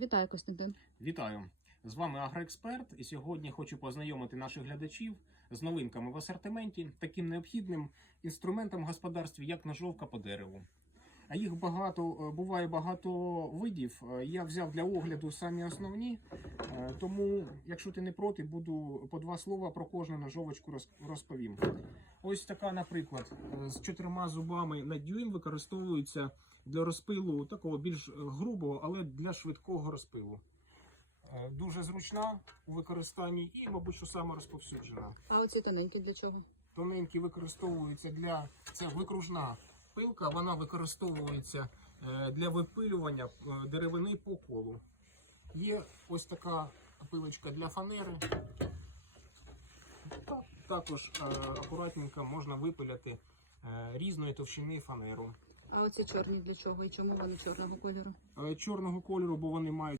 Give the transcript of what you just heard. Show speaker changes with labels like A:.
A: Вітаю, Костянтин.
B: Вітаю! З вами Агроексперт, і сьогодні хочу познайомити наших глядачів з новинками в асортименті, таким необхідним інструментом в господарстві, як ножовка по дереву. А їх багато е, буває багато видів. Е, Я взяв для огляду самі основні, е, тому, якщо ти не проти, буду по два слова про кожну ножовочку розповім. Ось така, наприклад, з чотирма зубами на дюйм використовується для розпилу такого більш грубого, але для швидкого розпилу. Дуже зручна у використанні і, мабуть, що саме розповсюджена.
A: А оці тоненькі для чого?
B: Тоненькі використовуються для це викружна пилка. Вона використовується е, для випилювання е, деревини по колу. Є ось така пилочка для фанери. Та- Також е, акуратненько можна випиляти різної товщини фанеру.
A: А оці чорні для чого і чому вони чорного кольору?
B: Чорного кольору, бо вони мають